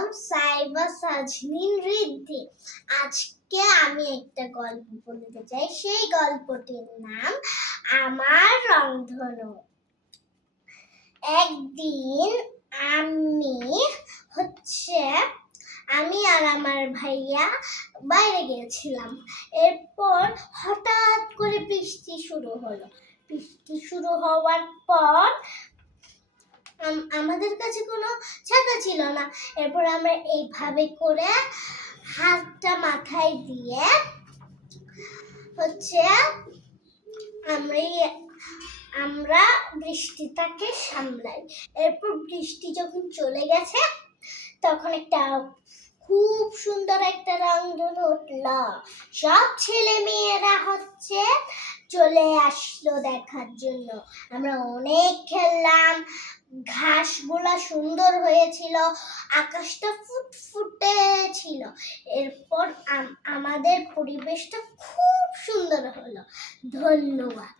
নাম সাইবা সাজনিন রিদ্ধি। আজকে আমি একটা গল্প বলতে চাই। সেই গল্পটির নাম আমার রংধনু। একদিন আমি আর আমার ভাইয়া বাইরে গিয়েছিলাম। এরপর হঠাৎ করে বৃষ্টি শুরু হলো। বৃষ্টি শুরু হওয়ার পর আমাদের কাছে কোনো ছাতা ছিল না। এরপর আমরা এইভাবে করে হাতটা মাথায় দিয়ে আমরা বৃষ্টিটাকে সামলাই। এরপর বৃষ্টি যখন চলে গেছে তখন একটা খুব সুন্দর একটা রংধনু উঠলো। সব ছেলে মেয়েরা চলে আসলো দেখার জন্য। আমরা অনেক খেললাম, ঘাসগুলা সুন্দর হয়েছিল, আকাশটা ফুটফুটে ছিল। এরপর আমাদের পরিবেশটা খুব সুন্দর হলো। ধন্যবাদ।